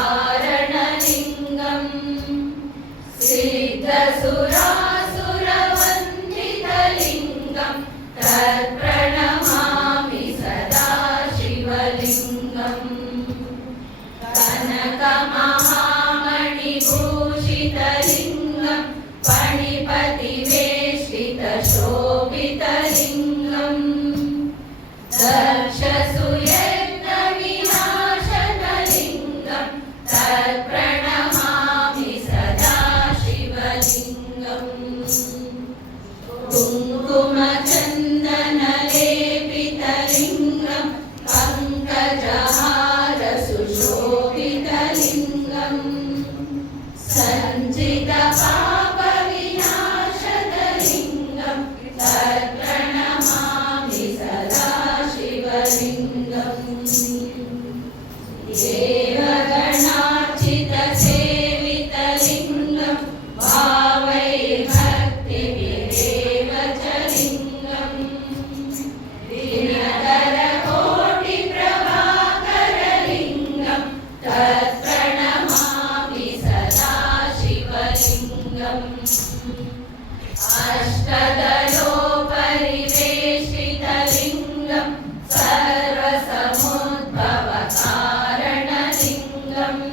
कारणलिङ्गम् सिद्धसुरासुरवन्दितलिङ्गं तत्प्रणमामि सदा शिवलिङ्गम् कनकमहामणिभूषितलिङ्गं फणिपतिवेष्टितशोभितलिङ्गम् दक्षसुयज्ञविनाशनलिङ्गं तत्प्रणमामि सदा शिवलिङ्गम् कुङ्कुमचन्दनलेपितलिङ्गं पङ्कजहारसुशोभितलिङ्गम् सञ्चितपापविनाशनलिङ्गं तत्प्रणमामि सदा शिवलिङ्गम् देवगणार्चितसेवितलिङ्गं भावैर्भक्तिभिरेव च लिङ्गम् दिनकरकोटिप्रभाकरलिङ्गं तत्प्रणमामि सदा शिवलिङ्गम् अष्टदलोपरिवेष्टितलिङ्गं सर्वसमुद्भवकारणलिङ्गम्